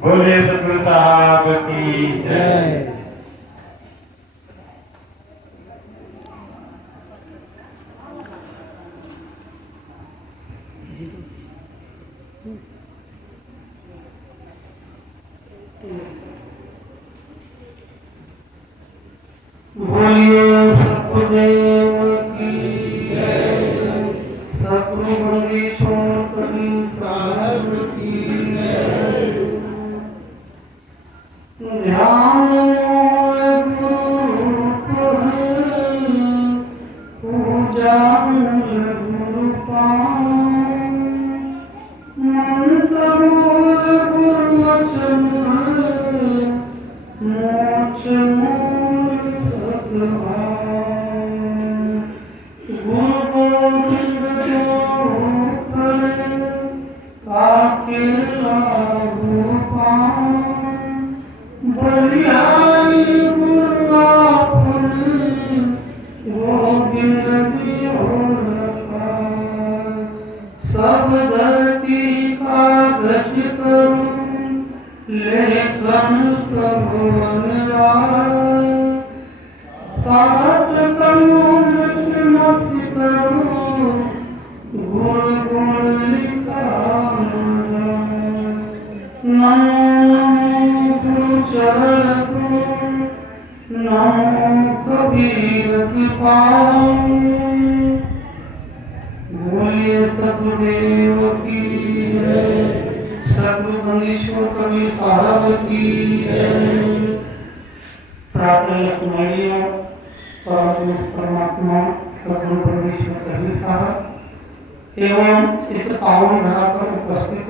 बोले सतगुरु साहब की जय। बोलिए सतगुरुदेव की जय। सतगुरु मंगेशों कबीर साहब की जय। ध्यान गुरु को है, पूजा गुरु पाऊं, मंत्र गुरु वचन है, मोक्ष मूल सतभान। गुरु गोविंद जो करे, काके लागू पाऊं, बलिहारी गुरु आपने, गोविंद दियो लखा। सब धरती कागज करूं, लेखन सब अनुराग। सात समुद्र की मत करूं, गुण गुण लिखा। नमो चरण नमो कबीर कृपाऊं। बोलिए सतगुरुदेव की जय। सतगुरु मंगेशों कबीर साहब की जय। प्रातः स्मरणीय परम परमात्मा सतगुरु परमेश्वर कबीर साहब एवं इस पावन धरा पर उपस्थित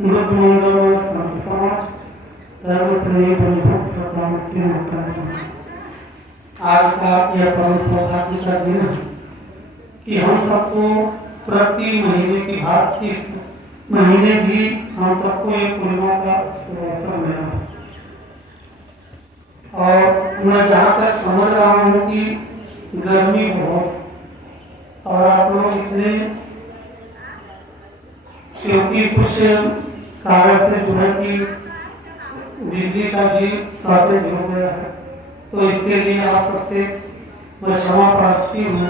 मृत मंडल संत समाज धर्म स्नेही बंधु श्रोता आज का यह परम सौभाग्य का दिन है कि हम सबको प्रति महीने की बात इस महीने भी हम सबको एक पूर्णिमा का अवसर मिला है। और मैं जहाँ तक समझ रहा हूँ कि गर्मी बहुत और आप लोग इतने क्योंकि कुछ कारण से जो है कि बिजली का भी शॉर्टेज हो गया है, तो इसके लिए आप सबसे मैं क्षमा प्रार्थी हूँ।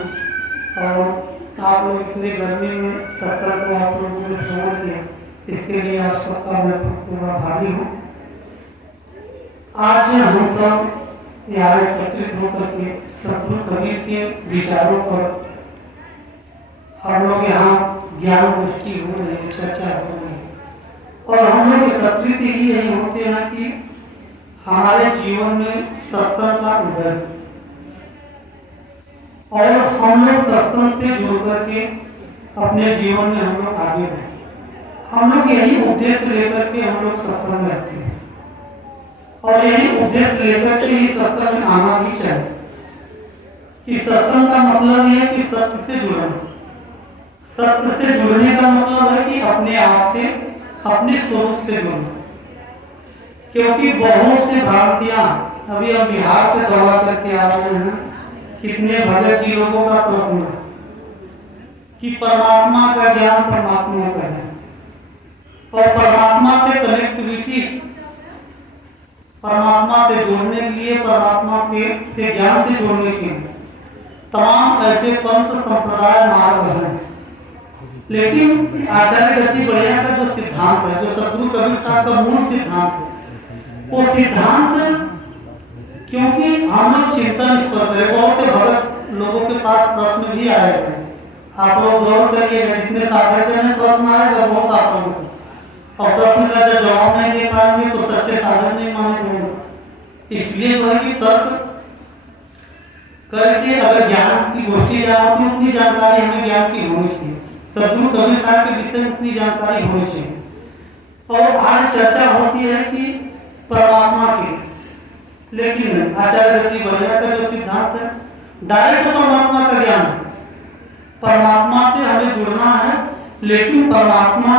और आप लोग इतनी गर्मी में सत्संग को आप लोगों ने श्रवण किया, इसके लिए आप सबका मैं पूरा आभारी हूँ। आज हम सब यहाँ एकत्रित होकर के सतगुरु कबीर के विचारों पर हम लोग यहाँ ज्ञान गोष्ठी हो रही है, चर्चा हो रही है। और हम लोग एकत्रित ही यही होते हैं कि हमारे जीवन में सत्संग का उदय और हम लोग सत्संग से जुड़ करके अपने जीवन में हम लोग आगे बढ़े। हम लोग यही उद्देश्य लेकर के हम लोग सत्संग में आते हैं और यही उद्देश्य लेकर के इस सत्संग में आना भी चाहिए कि सत्संग का मतलब यह है कि सत्य से जुड़ना। सत्य से जुड़ने का मतलब है कि अपने आप से अपने स्वरूप से जुड़ना। क्योंकि बहुत से भ्रांतियां अभी हम बिहार से दबा करके आ रहे हैं। कितने भगत जी लोगों का प्रश्न है कि परमात्मा का ज्ञान परमात्मा का है और परमात्मा से कनेक्टिविटी, परमात्मा से जोड़ने के लिए, परमात्मा के से ज्ञान से जोड़ने के लिए तमाम ऐसे पंथ संप्रदाय मार्ग हैं। लेकिन आचार्य गति बढ़िया का जो सिद्धांत है, जो सतगुरु कबीर साहब का मूल सिद्धांत है, वो सिद्धांत क्योंकि हम लोग चिंतन इस पर करें। बहुत से भगत लोगों के पास प्रश्न भी आए हैं, आप लोग गौर करिएगा। जितने साधक जन प्रश्न आएगा बहुत आप लोगों को, और प्रश्न का जब जवाब नहीं दे पाएंगे तो सच्चे साधक नहीं माने जाएंगे। इसलिए जो है कि तर्क करके अगर ज्ञान की गोष्ठी होती है, उतनी जानकारी हमें ज्ञान की होनी चाहिए। सतगुरु कबीर साहब के विषय में उतनी जानकारी होनी चाहिए। और आज चर्चा होती है कि परमात्मा की, लेकिन आचार्य गति बढ़िया का जो सिद्धांत है डायरेक्ट परमात्मा का ज्ञान है। परमात्मा से हमें जुड़ना है, लेकिन परमात्मा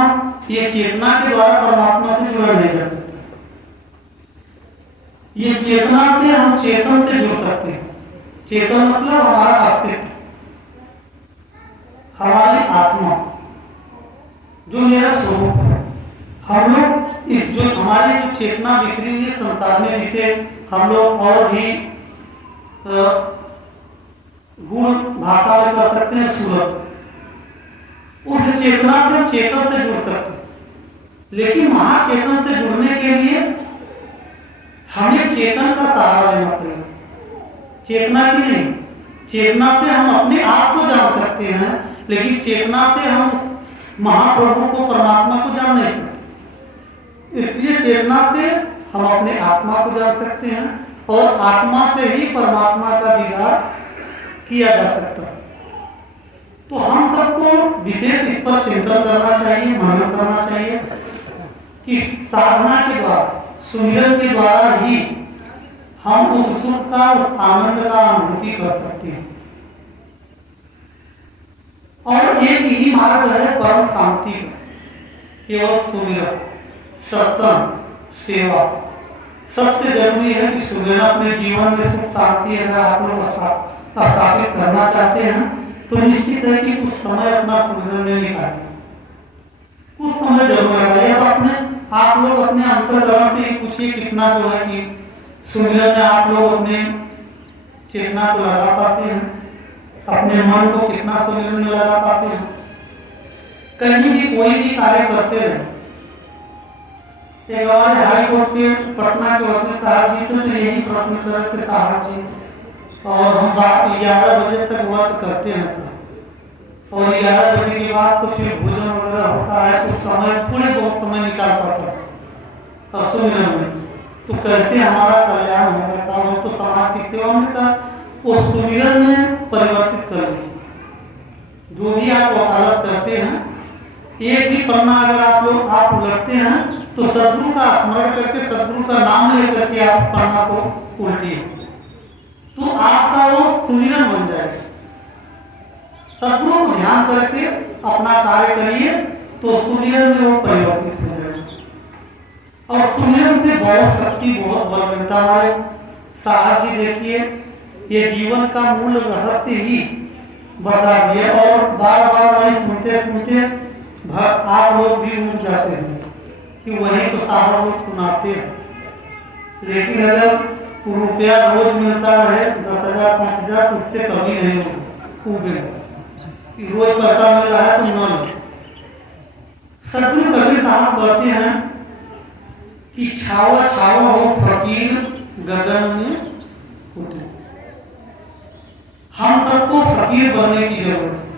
ये चेतना के द्वारा परमात्मा से जुड़ा नहीं जा सकता। ये चेतना से हम चेतन से जुड़ सकते हैं। चेतन मतलब हमारा अस्तित्व, हमारी आत्मा, जो मेरा स्वरूप है। हम लोग इस जो हमारी जो चेतना बिखरी हुई है संसार में, जिसे हम लोग और भी गुण भाषा में कह सकते हैं सूरत, उस चेतना से हम चेतन से जुड़ सकते हैं। लेकिन महाचेतन से जुड़ने के लिए हमें चेतन का सहारा लेना पड़ेगा, चेतना की नहीं। चेतना से हम अपने आप को जान सकते हैं, लेकिन चेतना से हम महाप्रभु को, परमात्मा को जान नहीं सकते। इसलिए चेतना से हम अपने आत्मा को जान सकते हैं और आत्मा से ही परमात्मा का दीदार किया जा सकता है। तो हम सबको विशेष इस पर चिंतन करना चाहिए, मनन करना चाहिए कि साधना के द्वारा, सुमिरन के द्वारा ही हम उस सुख का, उस आनंद का अनुभूति कर सकते हैं। और एक ही मार्ग है परम शांति का, केवल सुमिरन, सत्संग, सेवा। सबसे जरूरी है कि सुमिरन अपने जीवन में सुख शांति अगर आप लोग स्थापित करना चाहते हैं तो निश्चित है कि कुछ समय अपना सुमिरन में निकालें, कुछ समय जरूर लगाइए। अब अपने आप लोग अपने अंतर्करण से पूछिए कितना जो है कि सुमिरन में आप लोग अपने चेतना को लगा पाते हैं, अपने मन को कितना सुमिरन में लगा पाते हैं। कहीं भी कोई भी कार्य करते रहे। एक हमारे हाई कोर्ट के पटना के वकील साहब जी थे, तो यही प्रश्न कर रहे थे साहब जी, और हम 11 बजे तक वर्क करते हैं सर, और 11 बजे के बाद तो फिर भोजन वगैरह होता है, उस समय थोड़े बहुत समय निकाल पाता है और सुमिरन में, तो कैसे हमारा कल्याण होगा साहब। हम तो समाज की सेवा में का उस सुमिरन में परिवर्तित कर लीजिए। जो भी आप वकालत करते हैं, एक भी पन्ना अगर आप लोग आप उलटते हैं तो सदगुरु का स्मरण करके, सदगुरु का नाम लेकर के आप पन्ना को उल्टिए, तो आपका वो सुमिरन बन जाएगा। सदगुरु को ध्यान करके अपना कार्य करिए तो सुमिरन में वो परिवर्तित हो जाएगा। और सुमिरन से बहुत शक्ति, बहुत बल मिलता है। हमारे साहब जी देखिए, ये जीवन का मूल रहस्य ही बता दिए, और बार बार वही सुनते सुनते आप लोग भी उठ जाते हैं कि वही तो साहब लोग सुनाते हैं। लेकिन अगर रुपया रोज मिलता रहे 10,000 5,000, उससे कभी नहीं होगा। रोज पैसा मिल रहा है तो न। सदगुरु कबीर साहब कहते हैं कि छावा छावा हो फकीर गगन में उठे। हम सबको फकीर बनने की जरूरत है।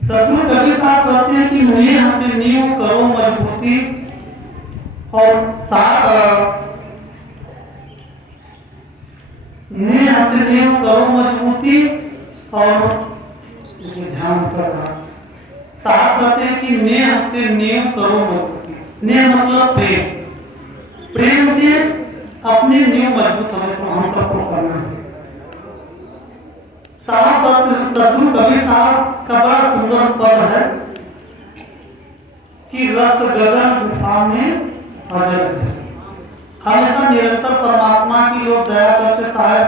सदगुरु कबीर साहब कहते हैं कि नेह से नींव करो मजबूती, और नेह से नींव करो मजबूती, और ध्यान कर रहा साहब कहते हैं कि नेह से नींव करो मजबूती। नेह मतलब प्रेम, प्रेम से अपनी नींव मजबूत हम सबको करना है। साहब सदगुरु कबीर साहब का बड़ा सुंदर पद है कि रस गगन गुफा में अजर है। हमेशा निरंतर परमात्मा की लोग दया करते, शायद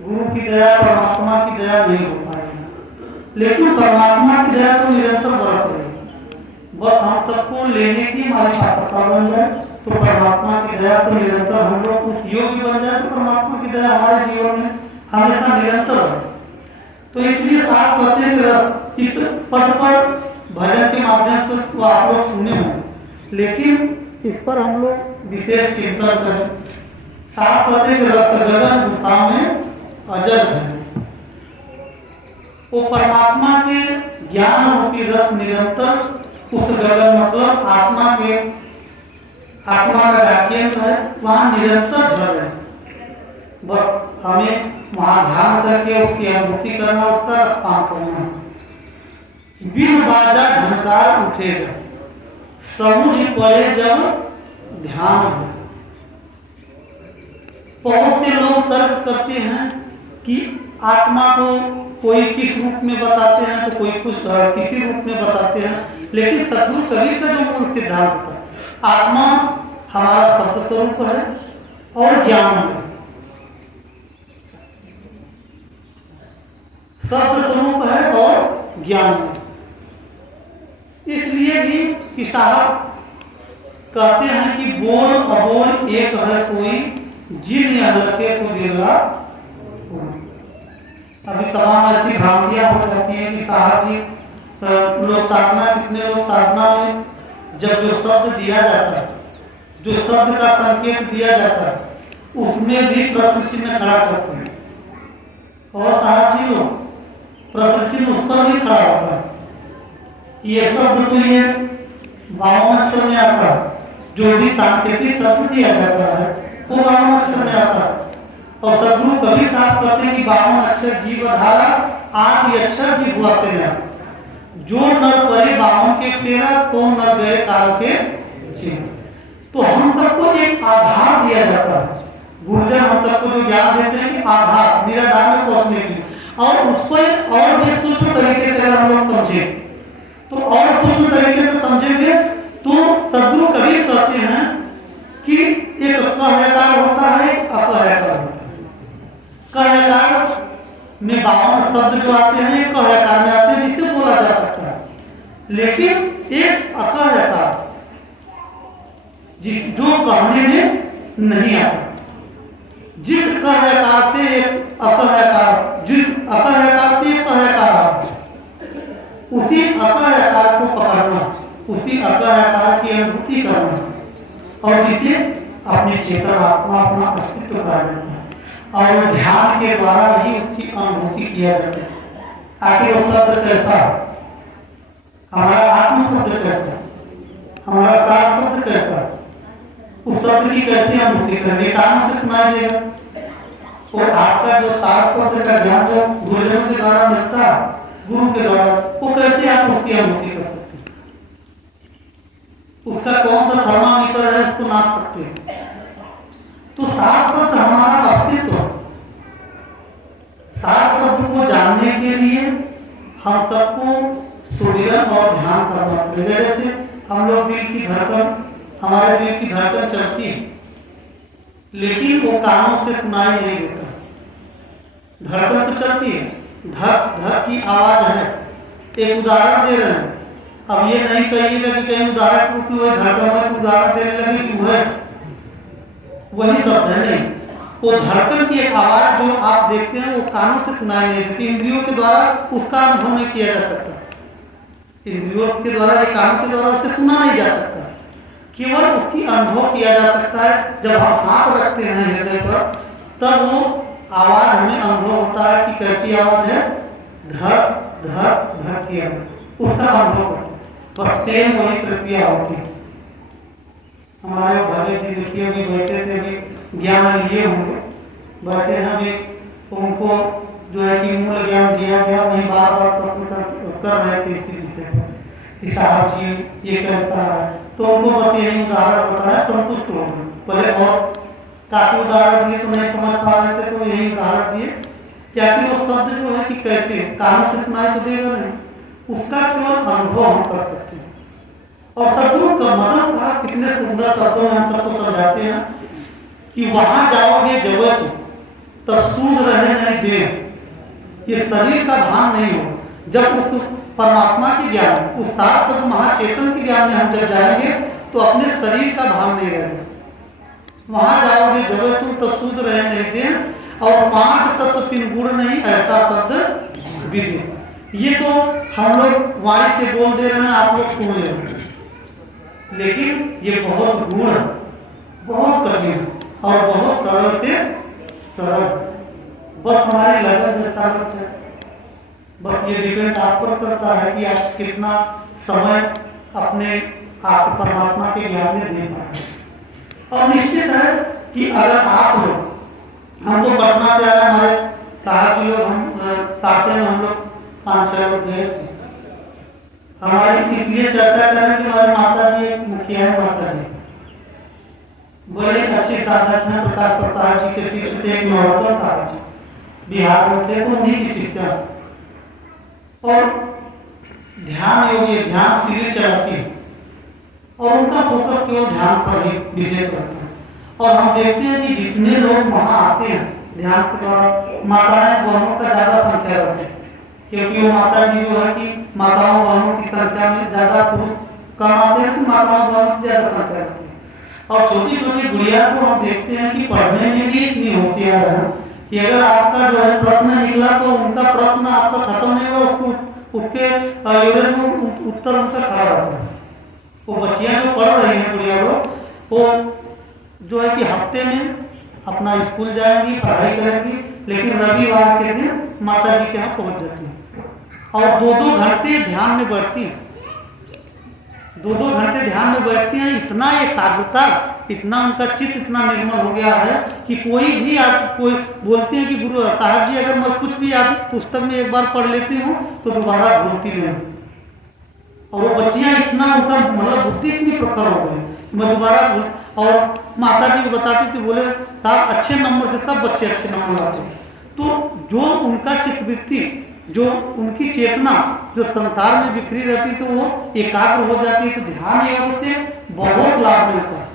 गुरु की दया, परमात्मा की दया नहीं हो पाएगी, लेकिन परमात्मा की दया तो निरंतर बरस रही है। बस हम सबको लेने की हमारी पात्रता बन जाए तो परमात्मा की दया तो निरंतर, हम लोग उस योग्य बन जाए तो परमात्मा की दया हमारे जीवन में हमेशा निरंतर है। तो इसलिए आप कहते हैं कि इस पद पर भजन के माध्यम से तो आप लोग सुने हों, लेकिन इस पर हम लोग विशेष चिंतन करें। साहब कहते हैं कि रस गगन गुफा में अजर है। वो परमात्मा के ज्ञान रूपी रस निरंतर उस गगन मतलब आत्मा का केंद्र है, वहां निरंतर झर है। बस हमें वहां ध्यान करके उसकी अनुभूति करना, उसका रसपान करना है। बिन बाजा झनकार उठेगा, समुझ पड़े जब ध्यान हो। बहुत से लोग तर्क करते हैं कि आत्मा को कोई किस रूप में बताते हैं, तो कोई कुछ किसी रूप में बताते हैं, लेकिन सदगुरु कबीर का जो मूल सिद्धांत है, आत्मा हमारा शब्द स्वरूप है और ज्ञान है। शब्द स्वरूप है और ज्ञान है। इसलिए भी कि साहब कहते हैं कि बोल अबोल एक है सोई, जिन यह लखे सो बिरला। अभी तमाम ऐसी भ्रांतियां हो जाती हैं कि साहब जी लोग साधना, कितने लोग साधना में जब जो शब्द दिया जाता है, जो शब्द का संकेत दिया जाता है, उसमें भी प्रश्न चिन्ह खड़ा करते हैं। और साहब जी लोग प्रश्न चिन्ह उस पर भी खड़ा होता है, ये शब्द तो ये 52 अक्षर में आता है, जो भी सांकेतिक शब्द दिया जाता है वो 52 अक्षर में आता है। और सदगुरु कभी साफ करते हैं कि 52 अक्षर जीव धारा आदि अक्षर जीव हुआ तेरा, जो नर परे 52 के तेरा, सो नर गए काल के चिन्ह। तो हम सबको एक आधार दिया जाता है, गुरुजन हम सबको जो ज्ञान देते हैं कि आधार निराधार में पहुंचने के लिए, और उसको और भी सूक्ष्म तरीके से अगर हम लोग समझे तो और सूक्ष्म तरीके से समझेंगे तो सदगुरु कबीर कहते हैं कि एक कहकार होता है, अपहकार होता है। कहकार में 52 शब्द जो आते हैं एक कहकार में आते हैं, जिसे बोला जा सकता है, लेकिन एक अपहकार जिस जो कहने में नहीं आता, जिस कहकार से एक अपहकार, जिस अपहकार से एक कहकार आता है, उसी अपहकार को पकड़ना, उसी अपहकार की अनुभूति करना, और जिसे अपने चेतन आत्मा, अपना अस्तित्व कहा जाता है, और ध्यान के द्वारा ही उसकी अनुभूति किया जाता है। आखिर वो शब्द कैसा, हमारा आत्म शब्द कैसा, हमारा सार शब्द कैसा, उस शब्द की कैसे अनुभूति करनी, कान से सुनाई देगा। और आपका जो सार शब्द का ज्ञान जो गुरुजनों के द्वारा मिलता है, गुरु के द्वारा, वो कैसे आप उसकी अनुभूति कर सकते हैं, उसका कौन सा थर्मामीटर है उसको नाप सकते हैं। तो सार शब्द हमारा अस्तित्व, सार शब्द को जानने के लिए हम सबको सुमिरन और ध्यान करना पड़ेगा। जैसे हम लोग दिल की धड़कन, हमारे दिल की धड़कन चलती है, लेकिन वो कानों से सुनाई नहीं देता। धड़कन तो चलती है, धक धक की आवाज है। एक उदाहरण दे रहे हैं, अब ये नहीं कहिएगा कि कहीं उदाहरण रूप में धड़कन में उदाहरण देने लगे कि वही शब्द है, नहीं। वो धड़कन की एक आवाज जो आप देखते हैं वो कानों से सुनाई नहीं देती, इंद्रियों के द्वारा उसका अनुभव नहीं किया जा सकता, इंद्रियों के द्वारा, एक कानों के द्वारा उसे सुना नहीं जा सकता, केवल उसकी अनुभव किया जा सकता है। जब हम हाथ रखते हैं हृदय पर, तब वो आवाज हमें अनुभव होता है कि कैसी आवाज है, धक धक धक की आवाज, उसका अनुभव होता है। बस सेम वही प्रक्रिया होती है। हमारे भले जी देखिए अभी बैठे थे, अभी ज्ञान लिए होंगे, बैठे हैं अभी, उनको जो है कि मूल ज्ञान दिया गया, वही बार बार प्रश्न कर रहे थे इसी विषय पर कि साहब जी ये कैसा है, तो उनको बस यही उदाहरण बताया, संतुष्ट हो गए। पहले और काफी उदाहरण दिए तो नहीं समझ पा रहे थे, तो यही उदाहरण दिए क्या कि वो शब्द जो है कि कैसे कानों से सुनाई तो देगा नहीं, उसका केवल अनुभव हम कर सकते हैं। और सदगुरु का मदद साहब कितने सुंदर शब्दों में हम सबको समझाते हैं कि वहां जाओगे जगत तब सूझ रहे नहीं देह, ये शरीर का भान नहीं हो। जब उस परमात्मा के ज्ञान, उस सार महाचेतन के ज्ञान में हम जब जाएंगे तो अपने शरीर का भान नहीं रहेगा। वहां जाओगे जगत तब सूझ रहे नहीं देह, और 5 तत्व 3 गुण नहीं, ऐसा शब्द विधि। ये तो हम लोग वाणी से बोल दे रहे हैं, आप लोग सुन रहे हैं, लेकिन ये बहुत गुण, बहुत कठिन और बहुत सरल से सरल, बस हमारी लगन जैसा है। बस ये डिपेंड आप पर करता है कि आप कितना समय अपने आप परमात्मा के ज्ञान में दे पाए। और निश्चित है कि अगर आप लोग, हमको पढ़ना चाह रहे, हमारे साहब लोग, हम साथ में हम लोग 5-6 लोग गए थे, हमारी इसलिए चर्चा करें कि हमारे माता जी एक मुखिया है, माता जी बड़े अच्छे साधक हैं, प्रकाश प्रसाद जी के शिष्य थे, एक नौरतन साहब जी बिहार में थे, तो उन्हीं की शिष्या और ध्यान योगी, ध्यान शिविर चलाती है, और उनका फोकस केवल ध्यान पर ही विशेष रहता है। और हम देखते हैं कि जितने लोग वहाँ आते हैं ध्यान के द्वारा, माताएं बहनों का ज्यादा संख्या रहती है, क्योंकि वो माता जी जो है कि माताओं बहनों की संख्या में ज्यादा पुरुष कम आते हैं तो माताओं बहुत ज़्यादा संख्या रहती है। और छोटी छोटी गुड़िया को हम देखते हैं कि पढ़ने में भी इतनी होशियार है कि अगर आपका जो है प्रश्न निकला तो उनका प्रश्न आपका खत्म नहीं हुआ, उसको उसके एवरेज में उत्तर उनका खड़ा रहता है। वो बच्चियां जो पढ़ रही हैं गुड़िया वो जो है कि हफ्ते में अपना स्कूल जाएंगी, पढ़ाई करेंगी, लेकिन रविवार के दिन माता जी के यहाँ पहुँच जाती हैं और 2-2 घंटे ध्यान में बैठती हैं, 2-2 घंटे ध्यान में बैठती हैं। इतना एकाग्रता, इतना उनका चित्त इतना निर्मल हो गया है कि कोई भी कोई बोलते हैं कि गुरु साहब जी अगर मैं कुछ भी आज पुस्तक में एक बार पढ़ लेती हूँ तो दोबारा भूलती नहीं हूँ। और वो बच्चियाँ इतना उनका मतलब बुद्धि इतनी प्रखर हो गई मैं दोबारा भूल। और माता जी को बताती थी, बोले साहब अच्छे नंबर से सब बच्चे अच्छे नंबर लाते हैं। तो जो उनका चित्तवृत्ति, जो उनकी चेतना जो संसार में बिखरी रहती तो वो एकाग्र हो जाती है। तो ध्यान योग से बहुत लाभ मिलता है।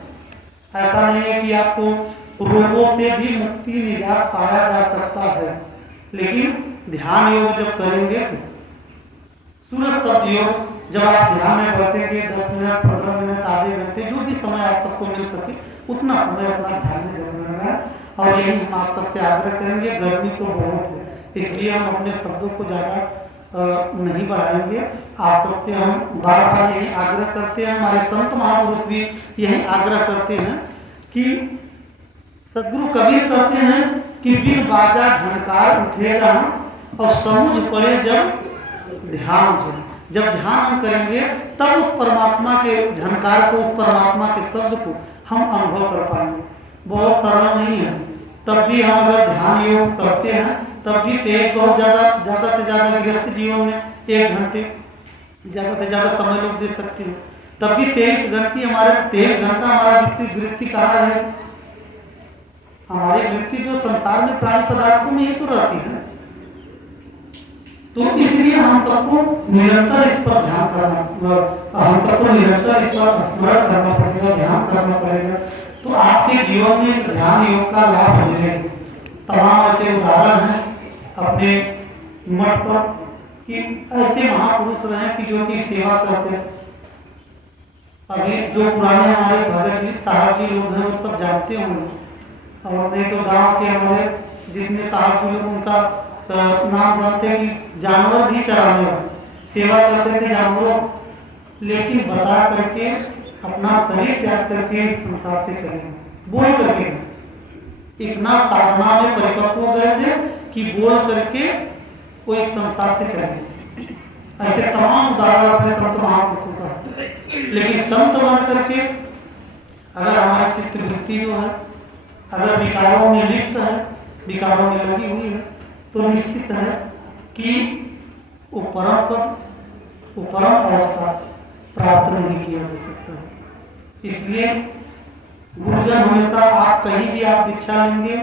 ऐसा नहीं है कि आपको रोगों से भी मुक्ति निजात पाया जा सकता है, लेकिन ध्यान योग जब करेंगे तो सूरज शब्द योग जब आप ध्यान में बैठेंगे 10 मिनट 15 मिनट आधे घंटे जो भी समय आप सबको मिल सके उतना समय अपना ध्यान में जरूर लगाएं। और यही हम आप सबसे आग्रह करेंगे। गर्मी तो बहुत है, इसलिए हम अपने शब्दों को ज़्यादा नहीं बढ़ाएंगे। आप सबसे हम बार बार यही आग्रह करते हैं, हमारे संत महापुरुष भी यही आग्रह करते हैं कि सदगुरु कबीर कहते हैं कि बिन बाजा झनकार उठेगा और समझ पड़े जब ध्यान से। जब ध्यान हम करेंगे तब उस परमात्मा के झनकार को, उस परमात्मा के शब्द को हम अनुभव कर पाएंगे। बहुत सरल नहीं है, तब भी हम अगर ध्यान योग करते हैं तब भी तेज बहुत ज़्यादा से ज़्यादा गृहस्थ जीवन में 1 घंटे ज़्यादा से ज़्यादा समय लोग दे सकते हैं। तब भी 23 घंटे हमारे 23 घंटा हमारा वृत्ति कहाँ है? हमारी वृत्ति जो संसार में प्राणी पदार्थों में ही तो रहती है। तो इसलिए हम सबको निरंतर इस पर ध्यान करना, हम सबको निरंतर इस पर स्मरण करना पड़ेगा, ध्यान करना पड़ेगा। तो आपके जीवन में इस ध्यान योग का लाभ मिलेगा। तमाम ऐसे उदाहरण हैं अपने मठ पर कि ऐसे महापुरुष रहे कि जो कि सेवा करते थे। अभी जो पुराने हमारे भगत जी साहब जी लोग हैं वो सब जानते होंगे, और नहीं तो गांव के हमारे जितने साहब जी लोग उनका नाम जानते हैं कि जानवर भी चराने वाले सेवा करते थे जानवरों, लेकिन बता करके अपना शरीर त्याग करके इस संसार से चले गए, बोल करके इतना साधना में परिपक्व हो गए थे कि बोल करके वो इस संसार से चले गए। ऐसे तमाम उदाहरण अपने संत महापुरुषों का। लेकिन संत बन करके अगर हमारी चित्तवृत्ति जो है अगर विकारों में लिप्त है, विकारों में लगी हुई है, तो निश्चित है कि वो परम अवस्था प्राप्त नहीं किया जा सकता है। इसलिए गुरुजन हमेशा आप कहीं भी आप दीक्षा लेंगे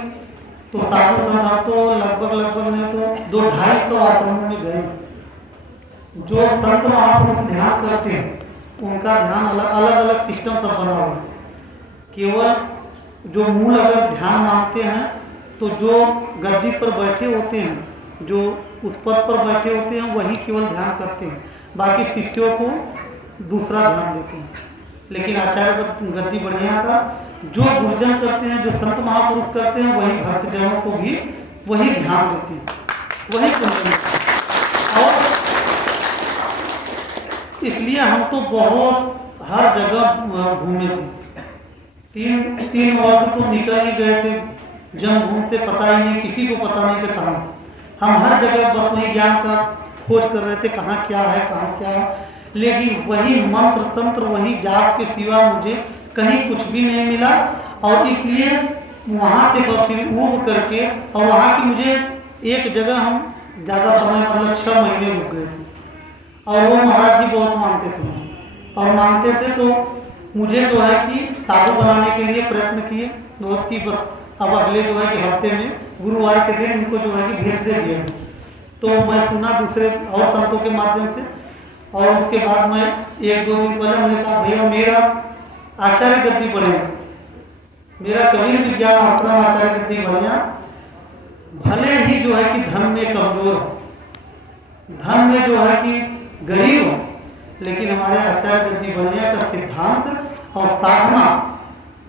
तो साधु संत तो लगभग नहीं तो 200-250 आश्रमों में गए। जो संत महापुरुष ध्यान करते हैं उनका ध्यान अलग अलग सिस्टम सब बना हुआ है। केवल जो मूल अगर ध्यान मांगते हैं तो जो गद्दी पर बैठे होते हैं, जो उस पद पर बैठे होते हैं वही केवल ध्यान करते हैं, बाकी शिष्यों को दूसरा ध्यान देते हैं। लेकिन आचार्य गद्दी बढ़िया का जो गुरुजन करते हैं, जो संत महापुरुष करते हैं, वही भक्तजनों को भी वही ध्यान देते हैं, वही सुनते हैं। और इसलिए हम तो बहुत हर जगह घूमे थे। 3 वर्ष तो निकल ही गए थे जन्मभूमि से, पता ही नहीं, किसी को पता नहीं था कहाँ। हम हर जगह बस वही ज्ञान का खोज कर रहे थे, कहाँ क्या है, कहाँ क्या है। लेकिन वही मंत्र तंत्र, वही जाप के सिवा मुझे कहीं कुछ भी नहीं मिला। और इसलिए वहाँ से फिर ऊब करके, और वहाँ की मुझे एक जगह हम ज़्यादा समय मतलब 6 महीने रुक गए थे। और वो महाराज जी बहुत मानते थे, और मानते थे तो मुझे जो है कि साधु बनाने के लिए प्रयत्न किए बहुत कि बस अब अगले जो है कि हफ्ते में गुरुवार के दिन उनको जो है कि भेज दे दिया। तो मैं सुना दूसरे और संतों के माध्यम से, और उसके बाद मैं 1-2 दिन पहले मैंने कहा भैया मेरा आचार्य गद्दी बढ़िया, मेरा कबीर विज्ञान आश्रम आचार्य गद्दी बढ़िया, भले ही जो है कि धन में कमजोर हो, धन में जो है कि गरीब हो, लेकिन हमारे आचार्य गद्दी बनैया का सिद्धांत और साधना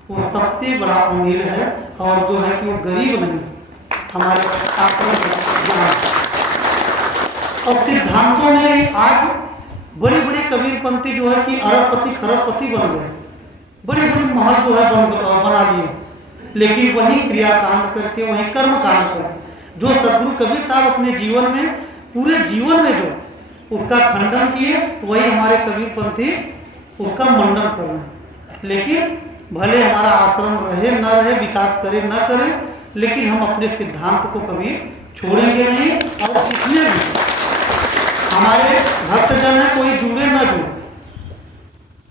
वो सबसे बड़ा अमीर है, और जो है कि वो गरीब नहीं हमारे आश्रम। और सिद्धांतों में आज बड़े बड़े कबीरपंथी जो है कि अरबपति खरबपति बन गए, बड़े बड़े महल जो है बना लिए, लेकिन वही क्रियाकांड करके, वही कर्म कांड करके जो सदगुरु कबीर साहब अपने जीवन में, पूरे जीवन में जो उसका खंडन किए, वही हमारे कबीरपंथी उसका मंडन कर रहे हैं। लेकिन भले हमारा आश्रम रहे न रहे, विकास करे न करे, लेकिन हम अपने सिद्धांत को कभी छोड़ेंगे नहीं। और जितने भी हमारे भक्तजन है, कोई जुड़े न जुड़े,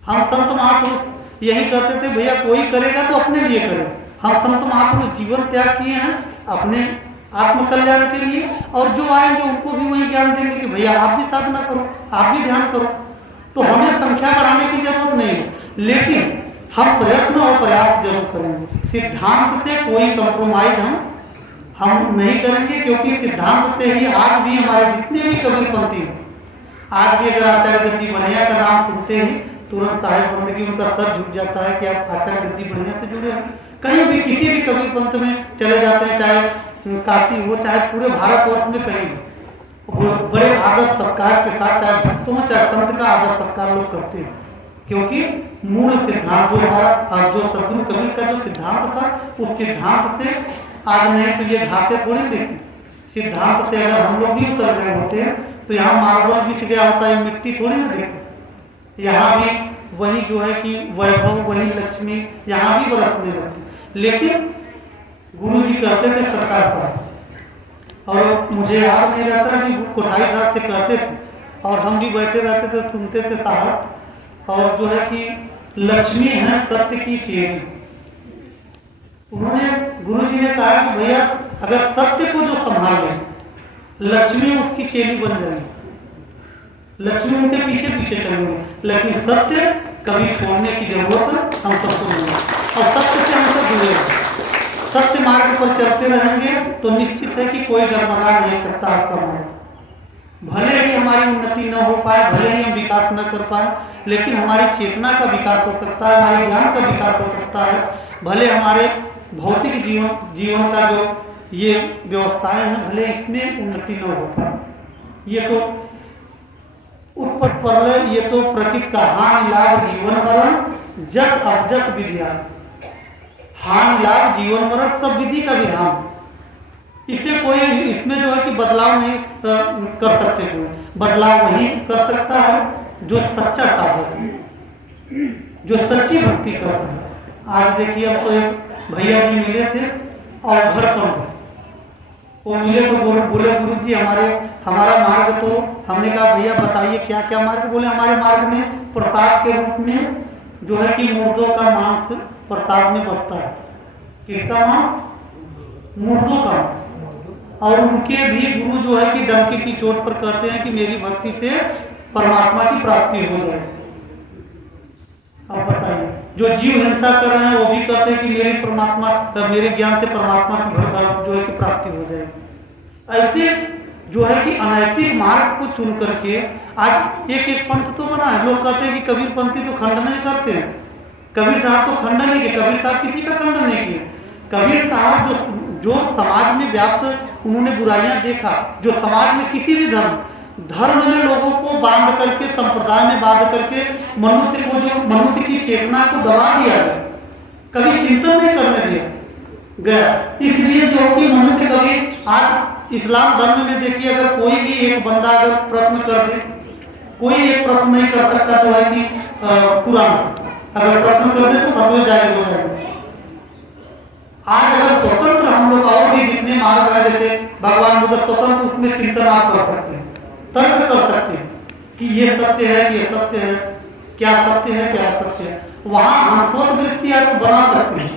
हम संत महापुरुष यही कहते थे, भैया कोई करेगा तो अपने लिए करे। हम संत महापुरुष जीवन त्याग किए हैं अपने आत्मकल्याण के लिए, और जो आएंगे उनको भी वही ज्ञान देंगे कि भैया आप भी साधना करो, आप भी ध्यान करो। तो हमें संख्या बढ़ाने की जरूरत नहीं है, लेकिन हम प्रयत्न और प्रयास जरूर करेंगे। सिद्धांत से कोई कंप्रोमाइज हम नहीं करेंगे, क्योंकि सिद्धांत से ही आज भी हमारे जितने भी कबीरपंथी हैं, आज भी अगर आचार्य गद्दी बनैया का नाम सुनते ही तुरंत साहिब बंदगी उनका सर झुक जाता है कि आप आचार्य गद्दी बनैया से जुड़े हैं। कहीं भी किसी भी कबीरपंथ में चले जाते हैं, चाहे काशी हो, चाहे पूरे भारतवर्ष में कहीं भी, बड़े आदर सत्कार के साथ, चाहे भक्तों हो चाहे संत का आदर सत्कार लोग करते हैं, क्योंकि मूल सिद्धांत जो हमारा, जो सदगुरु कबीर का जो सिद्धांत था, उस सिद्धांत से आज नहीं तो ये घासें थोड़ी दिखती। सिद्धांत से अगर हम लोग भी उतर गए होते हैं तो यहाँ मार्बल बिछ गया होता है, मिट्टी थोड़ी ना दिखती। यहाँ भी वही जो है कि वैभव, वही लक्ष्मी यहाँ भी बरसने लगती। लेकिन गुरु जी कहते थे सरकार साहब, और मुझे याद नहीं रहता कि कोठारी साहब से कहते थे, और हम भी बैठे रहते थे सुनते थे साहब, और जो है कि लक्ष्मी है सत्य की चेरी। उन्होंने, गुरु जी ने कहा कि भैया अगर सत्य को जो संभाल ले, लक्ष्मी उसकी चेली बन जाएगी, लक्ष्मी उनके पीछे पीछे चलेंगे, लेकिन सत्य कभी छोड़ने की जरूरत हम सबको नहीं है। और सत्य से हम सब जुड़े, सत्य मार्ग पर चलते रहेंगे तो निश्चित है कि कोई डगमगा नहीं सकता आपका मार्ग। भले ही हमारी उन्नति न हो पाए, भले ही हम विकास न कर पाए, लेकिन हमारी चेतना का विकास हो सकता है, हमारे ज्ञान का विकास हो सकता है। भले हमारे भौतिक जीवन का जो ये व्यवस्थाएं हैं, भले इसमें उन्नति न हो पाए, ये तो उत्पत्ति प्रलय, ये तो प्रकृति का हानि लाभ जीवन मरण जस अवजस विधिया। हानि लाभ जीवन मरण सब विधि का विधान, इसे कोई इसमें जो है कि बदलाव नहीं कर सकते। कोई बदलाव वही कर सकता है जो सच्चा साधक है, जो सच्ची भक्ति करता है। आज देखिए, अब तो एक भैया जी मिले थे और घर पर वो मिले तो बोले गुरु जी हमारा मार्ग, तो हमने कहा भैया बताइए क्या क्या मार्ग। बोले हमारे मार्ग में प्रसाद के रूप में जो है कि मुर्दों का मांस प्रसाद में बढ़ता है। किसका मांस? मुर्दों का मांस। और उनके भी गुरु जो है कि डंके की चोट पर कहते हैं कि मेरी भक्ति से परमात्मा की प्राप्ति हो जाए। अब बताइए, जो जीव हिंसा कर रहे हैं वो भी कहते हैं कि मेरे ज्ञान से परमात्मा की जो है कि प्राप्ति हो जाए। ऐसे जो है कि अनैतिक मार्ग को चुन करके आज एक एक पंथ तो बना है। लोग कहते हैं कि कबीर पंथी तो खंडन नहीं करते हैं, कबीर साहब तो खंडन नहीं किए, कबीर साहब किसी का खंडन नहीं किए। कबीर साहब जो समाज में व्याप्त उन्होंने बुराइयां देखा, जो समाज में किसी भी धर्म में लोगों को बांध करके, संप्रदाय में बांध करके मनुष्य की चेतना को दबा दिया गया, कभी चिंतन नहीं करने दिया गया। इसलिए जो कि मनुष्य कभी, आज इस्लाम धर्म में देखिए, अगर कोई भी एक बंदा अगर प्रश्न कर दे, कोई एक प्रश्न नहीं कर सकता जो है कि कुरान अगर प्रश्न कर दे तो फतवे जारी हो जाएंगे। आज अगर स्वतंत्र हम लोग और भी जितने मार्ग है, जैसे भगवान बुद्ध स्वतंत्र, उसमें चिंतन आप कर सकते हैं, तर्क कर सकते हैं कि ये सत्य है, ये सत्य है, क्या सत्य है, क्या सत्य है। वहां हंसवत वृत्ति आप बना सकते हैं,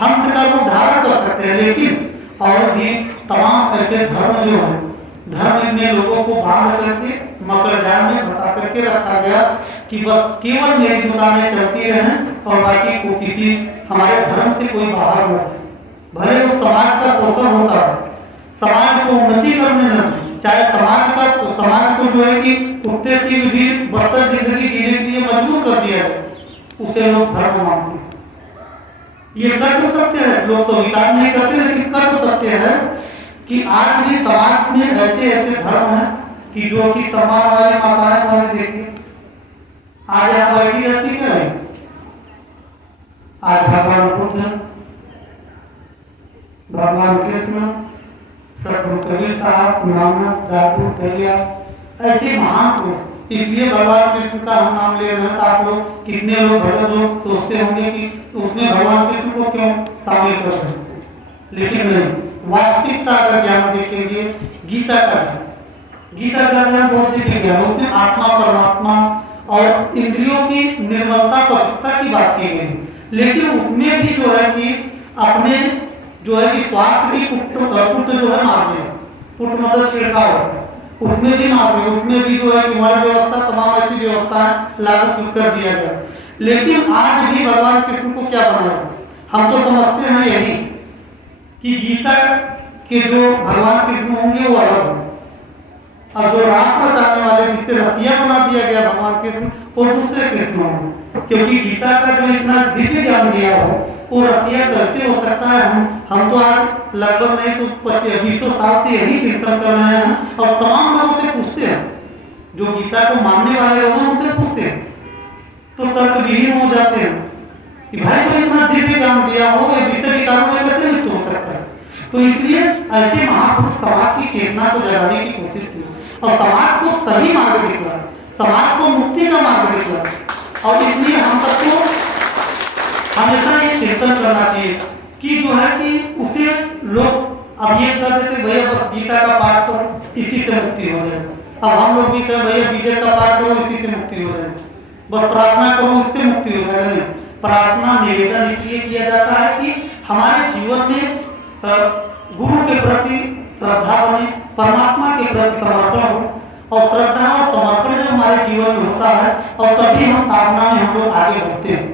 हंस का रूप धारण कर सकते हैं। लेकिन और भी तमाम ऐसे धर्म जो है, धर्म में लोगों को बांध करके मकर जाल में फंसा करके रखा गया कि बस केवल मेरी दुकानें चलती रहें और बाकी को किसी हमारे धर्म से कोई बाहर न रहे। भले उस समाज का शोषण होता है, समाज को उन्नति करने न चाहे समाज को जो है कि कुत्ते से भी बदतर जिंदगी जीने के लिए मजबूर कर दिया है, उसे लोग धर्म मानते हैं। ये कर तो सत्य है, लोग स्वीकार नहीं करते, लेकिन कर तो सत्य है कि आज भी समाज में ऐसे ऐसे धर्म हैं कि जो कि समान हमारी माताएं हमारे देखिए आज यहाँ बैठी रहती क्या है, आज भगवान बुद्ध, भगवान कृष्ण, सतगुरु कबीर साहब, नानक, दादू, दरिया, ऐसे महान पुरुष। इसलिए भगवान कृष्ण का हम नाम ले रहे हैं। आप लोग कितने लोग भगत लोग सोचते होंगे कि उसमें भगवान कृष्ण को क्यों शामिल कर रहे हैं, लेकिन नहीं, वास्तविकता अगर ज्ञान देखेंगे गीता का ज्ञान बहुत दिव्य ज्ञान, उसमें आत्मा परमात्मा और इंद्रियों की निर्मलता पवित्रता की बात की गई, लेकिन उसमें भी जो है कि अपने जो है कि स्वार्थ की पुट जो है मार दिया, पुट मतलब छिड़काव होता है, उसमें भी मार दिया, उसमें भी जो है कि हमारी व्यवस्था तमाम ऐसी व्यवस्था लागू कर दिया गया। लेकिन आज भी भगवान कृष्ण को क्या बनाया, हम तो समझते हैं यही कि गीता के जो भगवान कृष्ण होंगे वो अलग होंगे, और जो राष्ट्र चाहने वाले जिससे रसिया बना दिया गया भगवान कृष्ण वो दूसरे कृष्ण होंगे, क्योंकि गीता का जो इतना दिव्य ज्ञान दिया हो वो रसिया कैसे हो सकता है। हम तो आज लगभग नहीं तो 20 साल से यही चिंतन कर रहे हैं और तमाम लोगों से पूछते हैं, जो गीता को मानने वाले लोग हैं उनसे पूछते हैं तो तर्कविहीन हो जाते हैं कि भाई को इतना दिव्य ज्ञान दिया हो ये विषय विकारों में कैसे लिप्त हो सकता है। तो इसलिए ऐसे महापुरुष समाज की चेतना को जगाने की कोशिश की और समाज को सही मार्ग दिखला, समाज को मुक्ति का मार्ग दिखला, और इसलिए हम सबको हमेशा ये चिंतन करना चाहिए कि जो है कि उसे लोग अब ये कह देते भैया बस गीता का पाठ करो इसी से मुक्ति हो जाएगा, अब हम लोग भी कहें भैया विजय का पाठ करो इसी से मुक्ति हो जाएगी, बस प्रार्थना करो इससे मुक्ति हो जाएगा। नहीं, प्रार्थना निवेदन इसलिए किया जाता है कि हमारे जीवन में गुरु के प्रति श्रद्धा बने, परमात्मा के प्रति समर्पण हो, और श्रद्धा और समर्पण जब हमारे जीवन में होता है और तभी हम साधना में हम लोग आगे बढ़ते हैं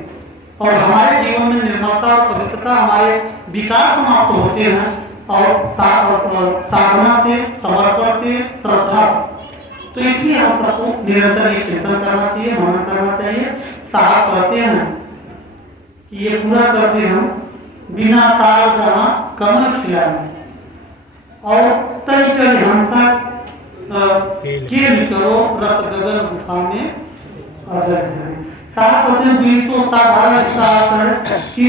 और हमारे जीवन में निर्मलता और पवित्रता, हमारे विकार समाप्त होते हैं और साधना से, समर्पण से, श्रद्धा से। तो इसलिए हम सबको निरंतर ये चिंतन करना चाहिए, मनन करना चाहिए। साहब कहते हैं कि ये पूरा करते हम बिना ताल जहाँ कमल खिलाने और तय चढ़े हंसा के करो रस गगन गुफा में अजर है। साहब कहते हैं तो साधारण इसका अर्थ है कि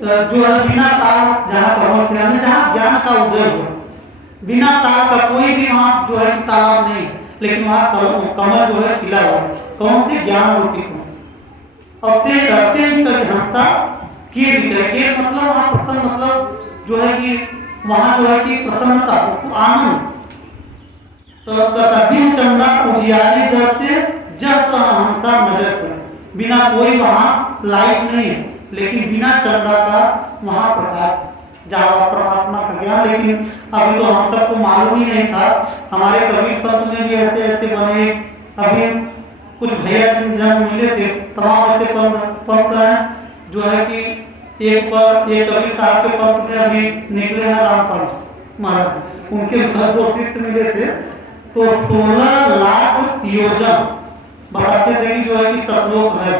जो है बिना ताल जहाँ कमल खिलाने, जहाँ ज्ञान का उदय हुआ, बिना ताल का कोई भी वहाँ जो है तालाब नहीं, लेकिन वहाँ कमल जो है खिला हुआ, कौन से ज्ञान रूपी कमल। और तेज हंसा के मतलब वहाँ प्रसन्न, मतलब जो है कि वहाँ जो है कि प्रसन्नता, उसको आनंद। तो कभी चंदा उजियारी दर से जब तो हंसा नजर पड़े, बिना कोई वहाँ लाइट नहीं है, लेकिन बिना चंदा का वहाँ प्रकाश, जहाँ परमात्मा का ज्ञान। लेकिन अभी तो हम सबको मालूम ही नहीं था, हमारे कबीर पंथ में भी ऐसे ऐसे बने, अभी कुछ भैया जन मिले थे, तमाम ऐसे पंथ हैं जो है कि एक कबीर साहब के पंथ में अभी निकले हैं रामपाल महाराज, उनके दो शिष्य मिले थे, तो 16 लाख योजन बताते थे कि जो है कि सतलोक है,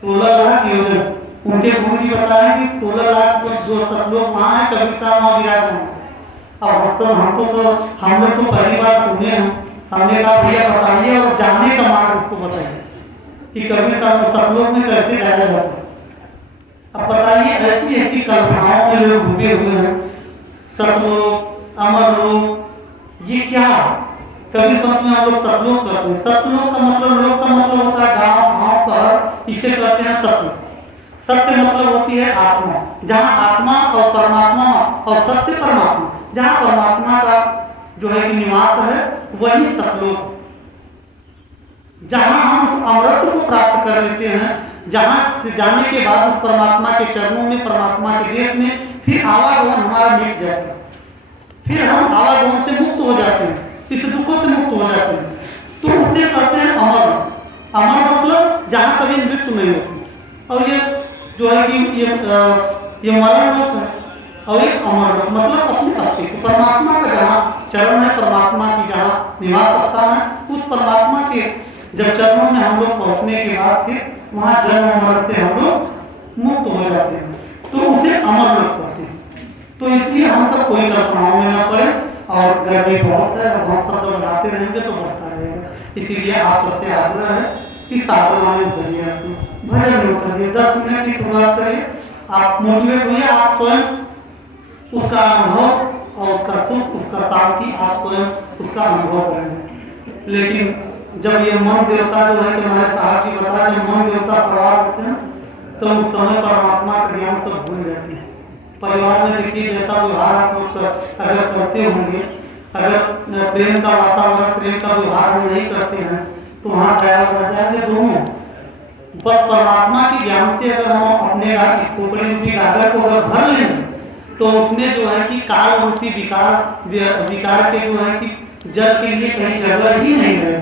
16 लाख योजन। उनके गुरु जी बताया कि 16 लाख जो सतलोक वहाँ है, कबीर साहब वहाँ विराजमान। अब हम लोग तो पहली बार सुने हैं, हमने कहा भैया बताइए और जानने का मार्ग उसको बताइए कि कबीर साहब को सतलोक में कैसे जाया जाता है। अब बताइए ऐसी ऐसी कल्पनाओं में लोग डूबे हुए हैं, सतलोक, अमर लोक, ये क्या कबीर पंथ में हम लोग सतलोक कहते हैं। सतलोक का मतलब, लोक का मतलब होता है गांव, शहर, इसे कहते हैं सतलोक। सत्य मतलब होती है आत्मा, जहाँ आत्मा और परमात्मा और सत्य परमात्मा, जहाँ परमात्मा का जो है कि निवास है वही सतलोक, जहाँ हम अमृत को प्राप्त कर लेते हैं, जहाँ जाने के बाद उस परमात्मा के चरणों में, परमात्मा के देश में फिर आवागमन हमारा मिट जाता है, फिर हम आवागमन से मुक्त हो जाते हैं, इस दुखों से मुक्त हो जाते हैं। तो उसे कहते हैं अमर। अमर मतलब जहाँ कभी मृत्यु नहीं होती। और ये जो है कि ये मरण लोक है, और एक अमर लोक, मतलब अपने अस्तित्व परमात्मा का जहाँ चरण है, परमात्मा की जहाँ निवास स्थान है, उस परमात्मा के जब चरणों में हम लोग पहुंचने के बाद फिर वहाँ जन्म मरण से हम लोग मुक्त हो जाते हैं, तो उसे अमर लोक कहते हैं। तो इसलिए हम सब कोई कल्पनाओं में न पड़े, और गर्मी बहुत है, बहुत शब्द लगाते रहेंगे तो बढ़ता रहेगा। इसीलिए आप सबसे आग्रह है कि साधना में उतरिए, भजन में उतरिए, 10 मिनट की शुरुआत करिए, आप मोटिवेट होइए, आप स्वयं उसका अनुभव और उसका सुख, उसका शांति आप स्वयं उसका अनुभव करेंगे। लेकिन जब ये मन देवता जो है कि हमारे साहब जी बताया, जब मन देवता सवार होते हैं तो उस समय परमात्मा का ज्ञान सब भूल जाते हैं। परिवार में देखिए जैसा व्यवहार आप लोग अगर करते होंगे, अगर प्रेम का वातावरण, प्रेम का व्यवहार में नहीं करते हैं तो वहाँ दया बढ़ जाएंगे दोनों। बस परमात्मा के ज्ञान से अगर हम अपने खोपड़ी रूपी गागर को अगर भर लें तो उसमें जो है कि काल रूपी विकार के जो है कि जल के लिए कहीं जगह ही नहीं है।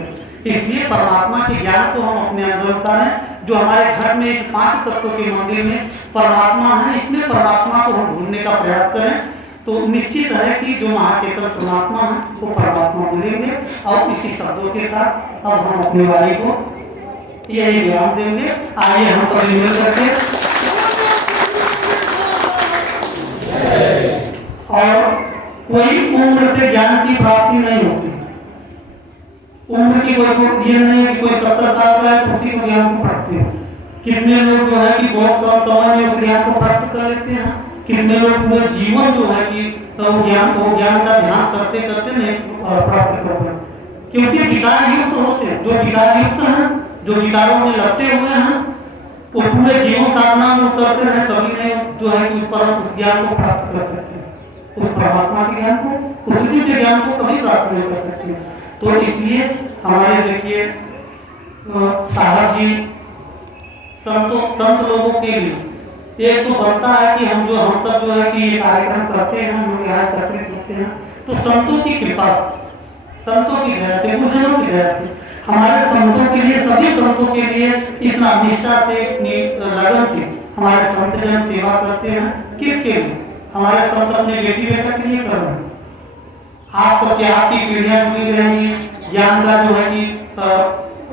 इसलिए परमात्मा के ज्ञान को हम अपने अंदर उतारें। जो हमारे घर में इस 5 तत्वों के मंदिर में परमात्मा है, इसमें परमात्मा को हम ढूंढने का प्रयास करें तो निश्चित है कि जो महाचेतन परमात्मा है वो परमात्मा मिलेंगे। और इसी शब्दों के साथ अब हम अपनी वाणी को यही ज्ञान देंगे। आइए हम सभी मिल करके और कोई उम्र से ज्ञान की प्राप्ति नहीं होती। उम्र की कोई ये नहीं है कि कोई 70 साल का है तो उसी को ज्ञान को प्राप्ति हो। कितने लोग जो है कि बहुत कम समय में उस ज्ञान को प्राप्त कर लेते हैं, कितने लोग पूरे जीवन जो है कि ज्ञान का ध्यान करते करते नहीं प्राप्त कर पाते, क्योंकि विकार युक्त होते हैं। जो विकार युक्त हैं, जो विकारों में लपटे हुए हैं, वो पूरे जीवन साधना में उतरते रहे, कभी नहीं जो है कि उस ज्ञान को प्राप्त कर सकते हैं, उस परमात्मा के ज्ञान को, उस दिव्य ज्ञान को कभी प्राप्त नहीं कर सकते हैं। तो इसलिए हमारे देखिए साहब जी संत लोगों के लिए एक तो बनता है कि हम सब जो है कि ये कार्यक्रम करते हैं, हम लोग यहाँ एकत्रित होते हैं तो संतों की कृपा से, संतों की दया से, गुरुजनों की दया से हमारे संतों के लिए, सभी संतों के लिए इतना निष्ठा से, इतनी लगन से हमारे संत जन सेवा करते हैं। किसके लिए? हमारे संत अपने बेटी बेटा के लिए कर रहे हैं। आप सबके, आपकी पीढ़ियां जुड़ी रहेंगी, ज्ञान का जो है कि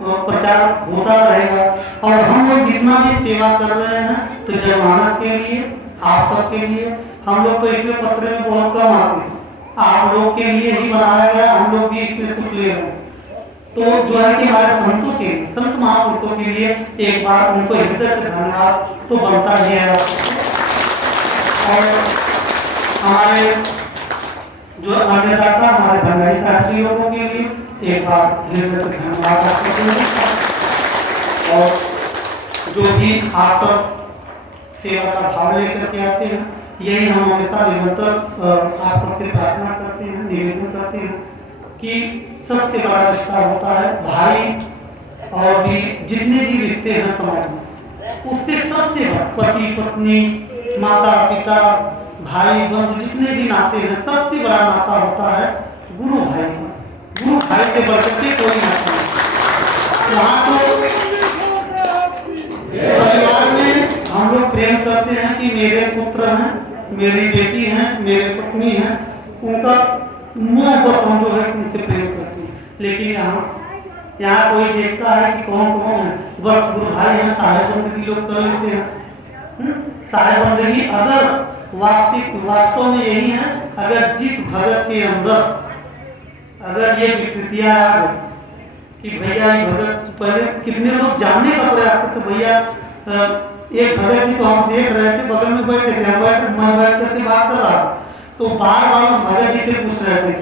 प्रचार होता रहेगा। और हम लोग जितना भी सेवा कर रहे हैं तो जनमानस के लिए, आप सबके लिए, हम लोग तो इसमें पत्र में बहुत कम आते हैं, आप लोग के लिए ही बनाया गया, हम लोग भी इसमें सुख ले रहे हैं। तो जो है कि हमारे संतों के, संत महापुरुषों के लिए एक बार उनको हृदय से धन्यवाद तो बनता ही है। और हमारे जो अन्नदाता हमारे भंडारी साथी लोगों के लिए एक बार हृदय से धन्यवाद करते हैं। और जो भी आप सब सेवा का भाव लेकर के आते हैं, यही हम हमेशा निरंतर आप सबसे प्रार्थना करते हैं, निवेदन करते हैं कि सबसे बड़ा रिश्ता होता है भाई, और भी जितने भी रिश्ते हैं समाज में, उससे सबसे बड़ा पति पत्नी, माता पिता, भाई बंधु, जितने भी नाते हैं, सबसे बड़ा नाता होता है गुरु भाई का। गुरु भाई के बढ़कर के कोई नाता नहीं। यहाँ तो परिवार में हम लोग प्रेम करते हैं कि मेरे पुत्र हैं, मेरी बेटी हैं, मेरी पत्नी हैं, उनका मुँह पर हम जो है उनसे प्रेम करते हैं। लेकिन यहाँ कोई देखता है कि कौन कौन है, बस गुरु भाई हैं, साहेब बंदगी लोग कर लेते हैं। साहेब बंदगी अगर वास्तव में यही है, अगर जिस भगत के अंदर अगर ये विकृतियां आ गई कि भैया ये भगत, पहले कितने लोग जानने का प्रयास करते, भैया एक भगत जी को हम देख रहे थे, बगल में बैठे थे, मैं बैठ करके बात कर रहा तो बार बार भगत जी से पूछ रहे थे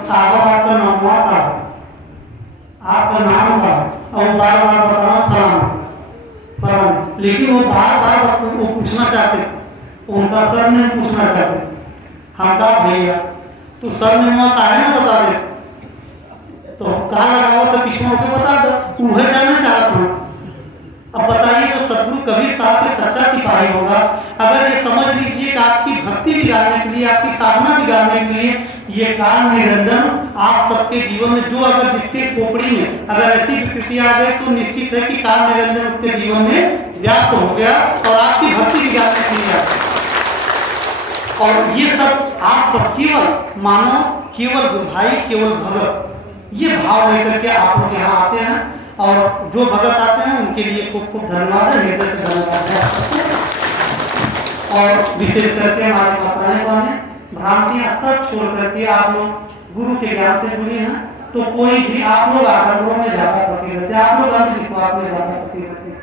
साहब आपका नाम क्या है, आपका नाम क्या है, और बार बार बताना फलाना, लेकिन वो बार बार वो पूछना चाहते थे, उनका सर नहीं पूछना चाहते थे। हम कहा भैया तू सर ने मुँह काहे ना बता दे, तो कहा लगा वो तो पीछे होकर बता दो, उन्हें जाना चाहता हूँ। अब बताइए तो सदगुरु कबीर साहब के सच्चा सिपाही होगा अगर ये समझ लीजिए कि आपकी भक्ति बिगाड़ने के लिए, आपकी साधना बिगाड़ने के लिए ये काल निरंजन आप सबके जीवन में, जो अगर जिसके खोपड़ी में अगर ऐसी विकृति आ गई तो निश्चित है कि काल निरंजन उसके जीवन में व्याप्त हो गया और आपकी भक्ति बिगाड़ने के लिए। और ये सब आप पर केवल मानो, केवल गुरु भाई, केवल भगत, ये भाव लेकर के आप लोग यहाँ आते हैं। और जो भगत आते हैं उनके लिए खूब खूब धन्यवाद है, हृदय से धन्यवाद है। और विशेष करके हमारे माताएं बहने भ्रांतियां सब छोड़ करके आप लोग गुरु के ज्ञान से जुड़े हैं, तो कोई भी आप लोग आकर्षणों में ज्यादा फंसे रहते हैं, आप लोग अंधविश्वास में ज्यादा फंसे रहते हैं।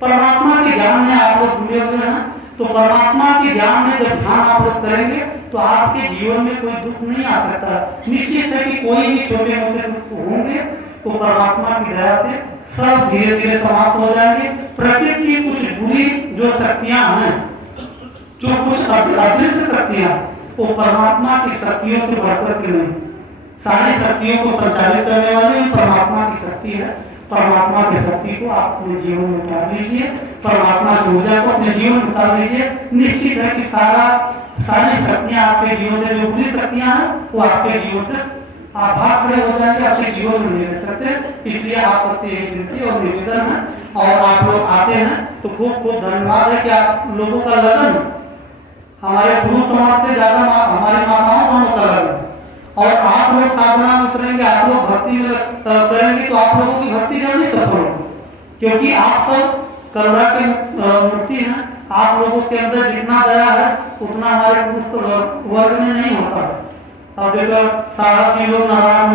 परमात्मा के ज्ञान में आप लोग जुड़े हुए हैं, तो परमात्मा के ज्ञान में जब ध्यान आप लोग करेंगे तो आपके जीवन में कोई दुख नहीं आ सकता। निश्चित है कि कोई भी छोटे मोटे दुख होंगे तो परमात्मा की दया से सब धीरे धीरे समाप्त हो जाएंगे। प्रकृति की कुछ बुरी जो शक्तियां हैं, जो कुछ अदृश्य शक्तियां, वो परमात्मा की शक्तियों से बढ़कर के नहीं। सारी शक्तियों को संचालित करने वाली परमात्मा की शक्ति है। परमात्मा की शक्ति को आप अपने जीवन में उतार लीजिए, परमात्मा की ऊर्जा को अपने जीवन में उतार लीजिए। निश्चित है कि सारी शक्तियां आपके जीवन में, जो बुरी शक्तियां हैं वो आपके जीवन से आप भाग खड़े हो जाएंगे, आपके जीवन में नहीं रह सकते। इसलिए आप सबसे एक विनती और निवेदन है, और आप लोग आते हैं तो खूब खूब धन्यवाद है कि आप लोगों का लगन हमारे पुरुष समाज से ज्यादा हमारी माताओं बहनों का लगन। और आप लोग साधना में उतरेंगे, आप लोग भक्ति में करेंगे तो आप लोगों की भक्ति जल्दी सफल होगी, क्योंकि आप सब करुणा के मूर्ति हैं। आप लोगों के अंदर जितना दया है उतना हमारे पुरुष वर्ग में नहीं होता है। अब देखो सारा जी लोग नारायण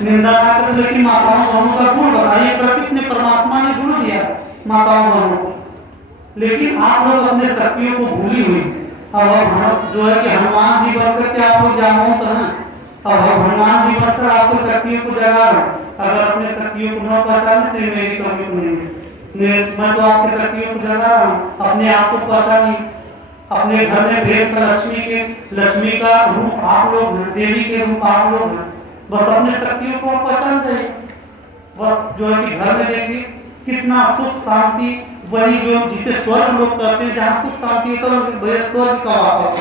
निंदा ना करें, लेकिन माताओं बहनों का गुण बताइए। प्रकृति ने, परमात्मा ने गुण दिया माताओं बहनों को, लेकिन आप लोग अपने शक्तियों को भूली हुई। अब जो है कि हनुमान जी बनकर के आप लोग जामोस हैं, अब हनुमान जी बनकर आपको शक्तियों को जगा रहे। अगर अपने शक्तियों को न पहचाने तो मेरी कमी नहीं है। मैं तो आपकी शक्तियों को जगा रहा हूँ, अपने आप को पहचानिए। अपने घर में प्रेम का लक्ष्मी का रूप आप लोग हैं, देवी के रूप आप लोग हैं। बस अपने शक्तियों को पहचान जाइए। बस जो है कि घर में देखिए कितना सुख शांति, वही जो जिसे स्वर्ग लोग कहते हैं, जहाँ सुख शांति होता है स्वर्ग का वातावरण,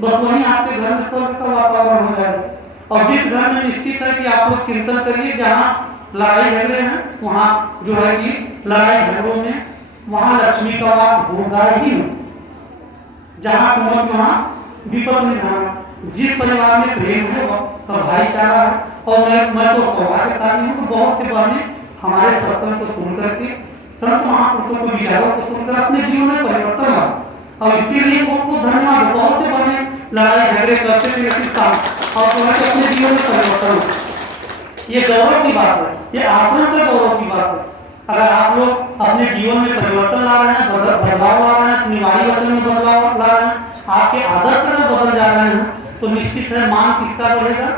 बस वही आपके घर में स्वर्ग का वातावरण हो जाएगा। और जिस घर में निश्चित है कि आप लोग चिंतन करिए, जहाँ लड़ाई झगड़े हैं वहाँ जो है कि लड़ाई झगड़ों में वहाँ लक्ष्मी का वास होगा ही। जहाँ कुमत वहाँ विपद निधान। जिस परिवार में प्रेम है वह भाईचारा है। और मैं तो सौभाग्यशाली हूँ, बहुत से बहने हमारे सत्संग को सुन करके, संत महापुरुषों को विचारों को सुनकर अपने जीवन में परिवर्तन ला। और इसके लिए उनको धन्यवाद। बहुत से बहने लड़ाई झगड़े करते थे, लेकिन और अपने जीवन में परिवर्तन। ये गौरव की बात है, ये आश्रम का गौरव की बात है। अगर आप लोग अपने जीवन में परिवर्तन ला रहे हैं, बदलाव ला रहे हैं, अपनी वाणी वचन में बदलाव ला रहे हैं, आपके आदर्श अगर बदल जा रहे हैं, तो निश्चित है मान किसका बढ़ेगा?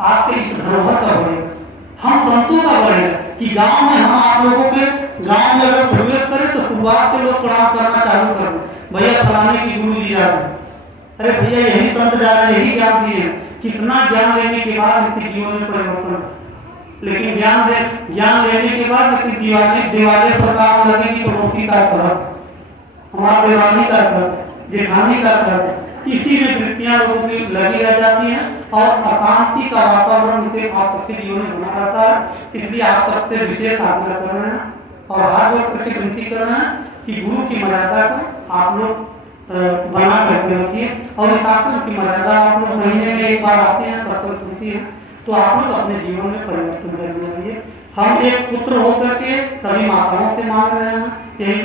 आपके इस धरोहर का बढ़ेगा, हम संतों का बढ़ेगा। कि गांव में हम आप लोगों के गांव में अगर प्रवेश करें तो शुरुआत से लोग प्रणाम करना चालू कर दें, भैया फलाने की गुरु जी जा रहे हैं, अरे भैया यही संत जा रहे हैं, यही ज्ञान दिए हैं। कितना ज्ञान लेने के बाद उनके जीवन में परिवर्तन। लेकिन ज्ञान लेने के बाद लेकिन दिवाली प्रसाद लगेगी पड़ोसी का घर, हमारा देवानी का घर, जेठानी का घर, इसी में वृत्तियां लोगों की लगी रह जाती हैं और अशांति का वातावरण से आप सबके जीवन में बना रहता है। इसलिए आप सबसे विशेष आग्रह कर रहे हैं और हाथ जोड़ करके विनती कर रहे हैं कि गुरु की मर्यादा को आप लोग बना करके रखिए। और इस आश्रम की मर्यादा आप लोग महीने में एक बार आते हैं, सत्संग सुनती है, तो आप लोग अपने जीवन में परिवर्तन करने चाहिए। हम एक पुत्र होकर के सभी माताओं से मांग रहे हैं, यही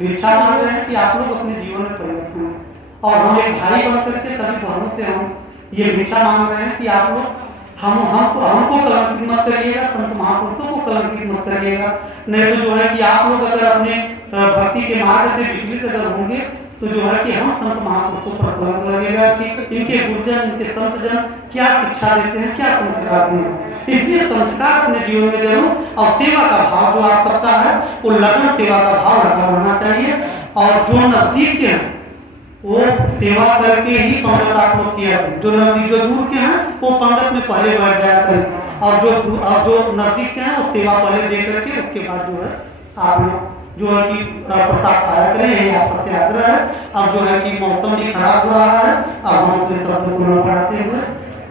भिक्षा मांग रहे हैं कि आप लोग अपने जीवन में परिवर्तन करें। और हम एक भाई बन करके सभी बहनों से हम ये भिक्षा मांग रहे हैं कि आप लोग हमको कलंकित मत करिएगा, संत महापुरुषों को कलंकित मत करिएगा। नहीं तो जो है कि आप लोग अगर अपने भक्ति के मार्ग से विचलित अगर होंगे तो जो है कि हम संत महापुरुषों पर कलंक लगेगा कि इनके गुरुजन, इनके संतजन क्या शिक्षा देते हैं, क्या संस्कार देते हैं। इसलिए संस्कार अपने जीवन में जरूर, और सेवा का भाव जो आप सबका है वो लगन सेवा का भाव लगा रहना चाहिए। और जो नजदीक के हैं वो सेवा करके ही पंगत आप लोग किया करें। जो नजदीक जो दूर के हैं वो पंगत में पहले बैठ जाया करें, और जो नजदीक के हैं वो सेवा पहले दे करके उसके बाद जो है आप लोग जो है कि प्रसाद पाया करें, यही आप सबसे आग्रह है। अब जो है कि मौसम भी खराब हो रहा है, अब हम अपने शब्द को बढ़ाते हुए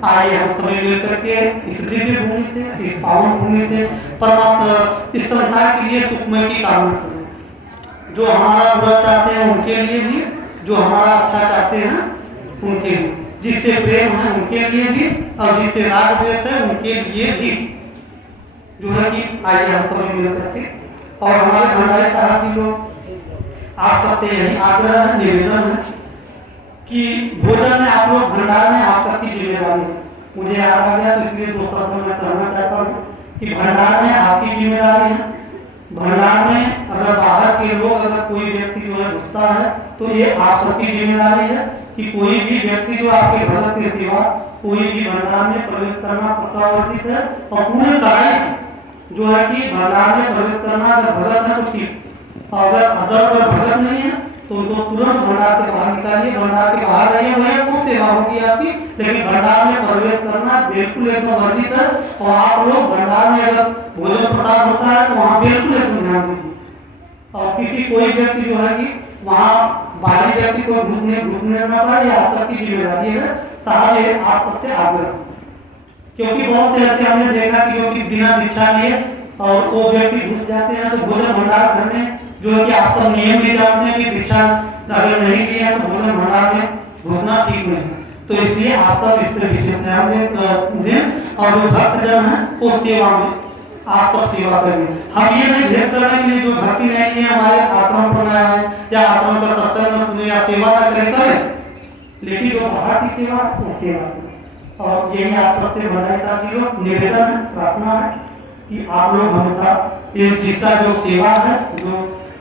आइए हम सभी मिलकर के इस दिव्य भूमि से, इस पावन भूमि से परमात्मा इस संसार के लिए सुखमय की कामना करें। जो हमारा बुरा चाहते हैं उनके लिए भी जो हमारा अच्छा चाहते हैं उनके लिए, जिससे प्रेम है उनके लिए भी और जिससे राग द्वेष है उनके लिए भी, जो है कि आइए हम सभी मिल करके। और हमारे भंडारी साहब जी लोग आप सबसे यही आग्रह है, निवेदन है कि भोजन में आप लोग भंडार में आप सबकी जिम्मेदारी है। मुझे याद आ गया तो इसलिए दो शब्द मैं कहना चाहता हूँ कि भंडार में आपकी जिम्मेदारी है। भंडार में अगर बाहर के लोग, अगर कोई व्यक्ति जो है घुसता है तो ये आप सबकी जिम्मेदारी है कि कोई भी व्यक्ति जो आपके भगत के सिवा कोई भी भंडार में प्रवेश करना पक्का वर्जित है। और पूरे कड़ाई से जो है कि भंडार में प्रवेश करना, अगर भगत है तो ठीक, अगर अगर भगत नहीं है तो उनको तुरंत भंडार से बाहर निकालिए, भंडार के बाहर रहिए, भैया वो सेवा होगी आपकी, लेकिन भंडार में प्रवेश करना बिल्कुल एकदम वर्जित है। और आप लोग भंडार में अगर भोजन प्रसाद होता है तो वहाँ बिल्कुल एकदम ध्यान दीजिए। और किसी कोई व्यक्ति जो है कि वहाँ बाहरी व्यक्ति को घुसने न पाए, आप तक की जिम्मेदारी है साहब, ये आप सबसे आग्रह। क्योंकि बहुत से ऐसे हमने देखा कि जो कि बिना दीक्षा लिए और वो व्यक्ति घुस जाते हैं, तो भोजन भंडार घर में जो है कि आप सब नियम भी जानते हैं कि दीक्षा अगर नहीं लिया तो भोजन भंडार में घुसना ठीक नहीं है। तो इसलिए आप सब इस पर विशेष ध्यान दें और जो भक्तजन है वो सेवा में आप सब सेवा करिए। हम ये नहीं भेद कर रहे हैं जो भक्ति नहीं है हमारे आश्रम पर आया है या आश्रम का सत्संग सुने या सेवा न करें, लेकिन जो बाहर की सेवा वो सेवा करें। और यही आप सबसे भंडारी साहब जी लोग निवेदन है, प्रार्थना है कि आप लोग हमेशा ये जिसका जो सेवा है, जो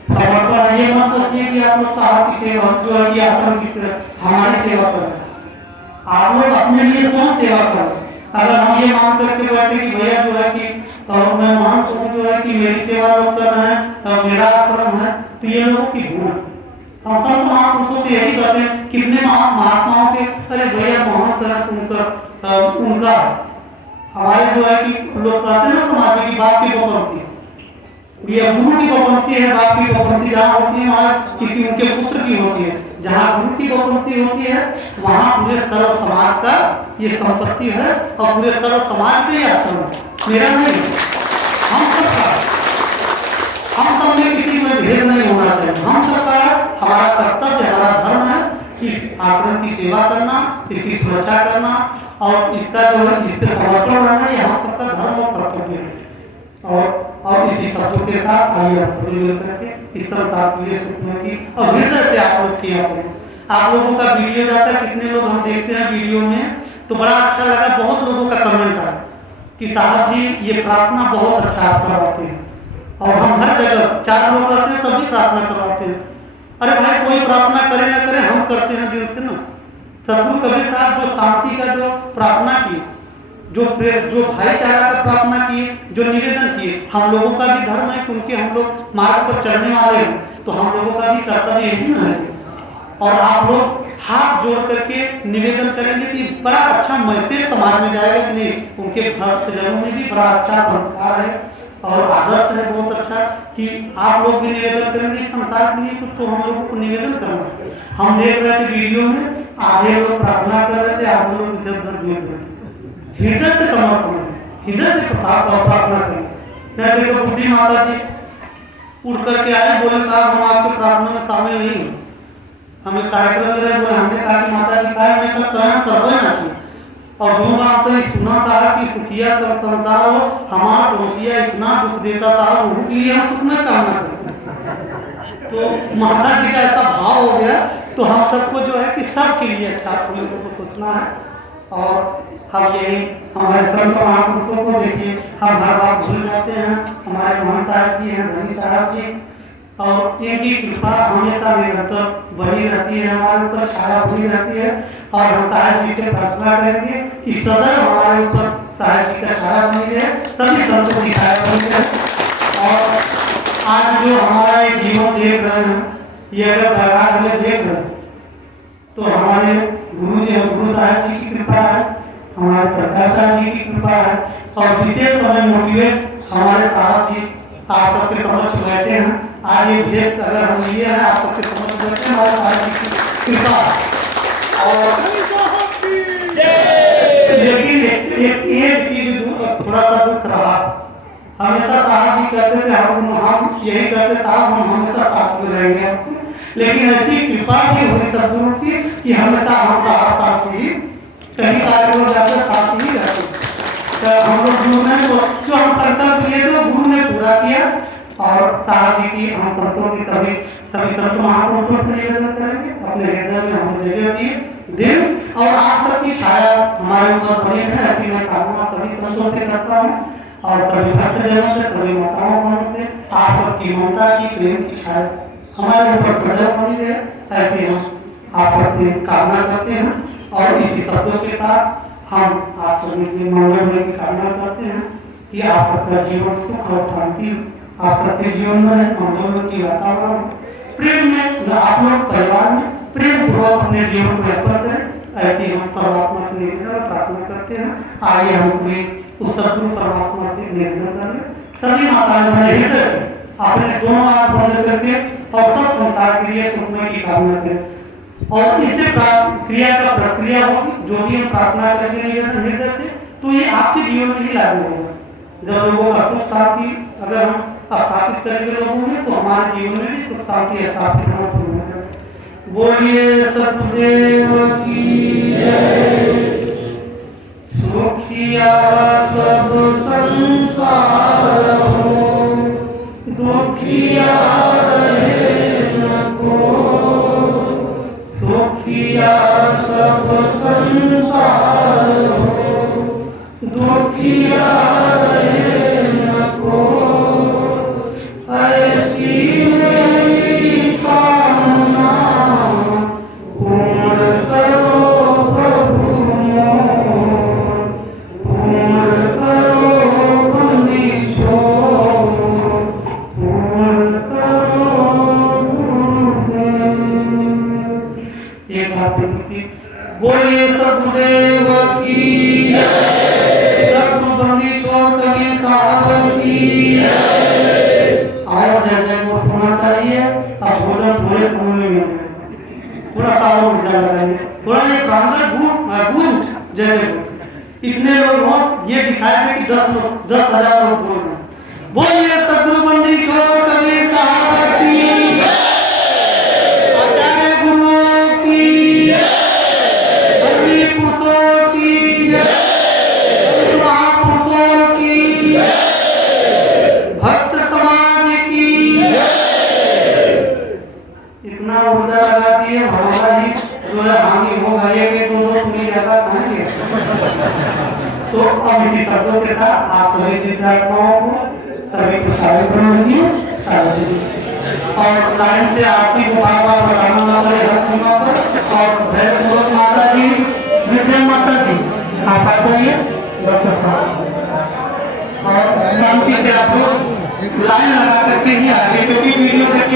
समर्पण है, ये मत सोचिए कि आप लोग साहब की सेवा जो है कि आश्रम की हमारी सेवा कर रहे हैं। आप लोग अपने लिए कौन सेवा कर रहे हैं? अगर हम ये मान करके बैठे कि भैया जो है कि मैं महंत हूँ जो है कि मेरी सेवा लोग कर रहे हैं, मेरा आश्रम है, तो ये लोगों की भूल। हम संत महापुरुषों से यही कहते हैं, कितने महात्माओं के अरे भैया महंत है उनका हमारे जो है कि लोग कहते हैं ना समाज में कि बाप की बपंथी, ये गुरु की बपंथी है, बाप की बपंथी जहाँ होती है वहाँ किसी उनके पुत्र की होती है। जहाँ गुरु की बपंथी होती है वहाँ पूरे सर्व समाज का ये संपत्ति है और पूरे सर्व समाज के आश्रम है, मेरा नहीं है, हम सबका। हम सब में किसी में भेद नहीं होना चाहिए। हम सबका हमारा कर्तव्य, हमारा धर्म है इस आश्रम की सेवा करना, इसकी सुरक्षा करना और इसका जो है इससे समर्पण रहना, ये हम सबका धर्म और कर्तव्य है। और इसी शब्दों के साथ आइए आप सभी मिल करके इस संसार के लिए सुखने की और हृदय से आप लोग किया करें। आप लोगों का वीडियो जाता है, कितने लोग हम देखते हैं वीडियो में, तो बड़ा अच्छा लगा। बहुत लोगों का कमेंट आया कि साहब जी ये प्रार्थना बहुत अच्छा आप करवाते हैं और हम हर जगह 4 लोग रहते हैं तभी प्रार्थना करवाते हैं। अरे भाई कोई प्रार्थना करे ना करे, हम करते हैं दिल से ना। सदगुरु कबीर साहब जो शांति का जो प्रार्थना की, जो भाईचारा का प्रार्थना किए, जो निवेदन किए, हम लोगों का भी धर्म है क्योंकि हम लोग मार्ग पर चलने वाले हैं, तो हम लोगों का भी कर्तव्य यही ना है। और आप लोग हाथ जोड़ करके निवेदन करेंगे कि बड़ा अच्छा मैसेज समाज में जाएगा कि नहीं, उनके भक्तजनों में भी बड़ा अच्छा संस्कार है और आदर्श है बहुत अच्छा कि आप लोग भी निवेदन करेंगे संसार के लिए। तो हम लोगों को निवेदन करना, हम देख रहे थे वीडियो में आधे लोग प्रार्थना कर रहे थे, आधे लोग इधर उधर देख रहे थे। हृदय से समर्पण, हृदय से प्रार्थना करें। मैं देखो बुद्धि माता जी उड़ करके आए, बोले साहब हम आपके प्रार्थना में शामिल नहीं हूँ, हमें कार्यक्रम में रहे। बोले हमने कहा कि माता जी का मैं कल करवे ना की और दो बात तो सुना था कि सुखिया सब संसार हो, हमारा पड़ोसिया इतना दुख देता था उनके लिए हम सुख में काम न करें। तो माता जी का ऐसा भाव हो गया, तो हम सबको जो है कि सबके लिए अच्छा हम लोगों को सोचना है। और हम यही हमारे संत महापुरुषों को देखिए, हम हर बात भूल जाते हैं। हमारे मोहन साहब जी हैं, धनी साहब जी, और इनकी कृपा हमेशा निरंतर बनी रहती है, हमारे ऊपर छाया हुई रहती है। और हम साहब जी से प्रार्थना करेंगे कि सदैव हमारे ऊपर साहब जी का छाया बनी रहे, सभी संतों की छाया बनी रहे। और आज जो हमारा ये जीवन देख रहे हैं, ये अगर बैराग हमें देख रहे हैं तो हमारे गुरु साहब जी की कृपा है, हमारे सरकार साहब जी की कृपा है। और विशेष हमें मोटिवेट हमारे साहब जी आप सबके समक्ष बैठे हैं। आज ये भेद अगर हम लिए हैं आप सबके समक्ष बैठे हैं, हमारे साहब जी की कृपा। और लेकिन एक चीज थोड़ा सा दुख रहा, हमेशा साहब जी कहते थे हम यही कहते साहब हम हमेशा साथ में रहेंगे, लेकिन ऐसी कृपा भी हुई सदगुरु की कि हमेशा हम साथ ही कहीं कार्य हो जाकर साथ ही रहते। तो हम लोग गुरु ने जो हम संकल्प लिए थे गुरु ने पूरा किया। और साथ ही की हम संतों की सभी संत महापुरुषों से निवेदन करेंगे अपने हृदय में हम जगह दिए दिन और आप सबकी छाया हमारे ऊपर बनी है, ऐसी मैं कामना सभी संतों से करता हूँ और सभी भक्तजनों से, सभी माताओं बहनों से आप सबकी ममता की, प्रेम की छाया हमारे ऊपर सदैव बनी रहे, ऐसे हम आप सबसे कामना करते हैं। और इसी शब्दों के साथ हम आप सभी के मंगल होने की कामना करते हैं कि आप सबका जीवन सुख और शांति, आप सबके जीवन में मंगल की वातावरण प्रेम में, आप लोग परिवार में प्रेम पूर्वक अपने जीवन को यापन करें, ऐसी हम परमात्मा से निवेदन प्रार्थना करते हैं। आइए हम अपने उस सदगुरु परमात्मा से निवेदन करें, सभी माताएं हृदय से अपने दोनों आंख बंद करके और सब संसार के लिए सुखमय की कामना करें। और इससे क्रिया का प्रक्रिया होगी, जो भी हम प्रार्थना करेंगे निवेदन हृदय से, तो ये आपके जीवन में ही लागू होगा। जब लोगों का सुख शांति अगर हम स्थापित करेंगे लोगों में, तो हमारे जीवन में भी सुख शांति स्थापित होना शुरू होगा। बोलिए सतगुरुदेव की जय। सुखिया सब संसार हो, दुखिया रहे न कोई, सुखिया सब संसार हो, दुखिया रहे न कोई, ऐसी मेरी कामना पूर्ण करो प्रभु मोर, पूर्ण करो बंदी छोड़, पूर्ण करो गुरुदेव। एक बात बोलिए सदगुरुदेव की जय, सदगुरु बंदी छोड़ कबीर साहब की जय। और जय जय को सुनना चाहिए। अब भोजन थोड़े समय में मिल जाए, थोड़ा सा और विचार लगाइए, थोड़ा ये प्रांगण गूंज जय जय को। इतने लोग हो ये दिखाया कि 10,000 लोग बोल रहे। बोलिए सदगुरु बंदी छोड़ कबीर साहब की, आचार्य गुरु की, धर्मी पुरुषों की, संत महापुरुषों की, भक्त समाज की। इतना ऊर्जा लगा दिए भगवान जी, जो है हानि होगा ये दो पूरी ज्यादा खाएंगे। तो अब इसी शब्दों के साथ आप सभी दिव्यात्माओं को, सभी को शादी बनाएंगे और लाइन से आरती को बार-बार लगाना ना पड़े हर सीमा पर। और भैरव माता जी, विद्या माता जी आप आ जाइए डॉक्टर साहब, और शांति से आप लोग लाइन लगा करके ही आगे, क्योंकि वीडियो देखिए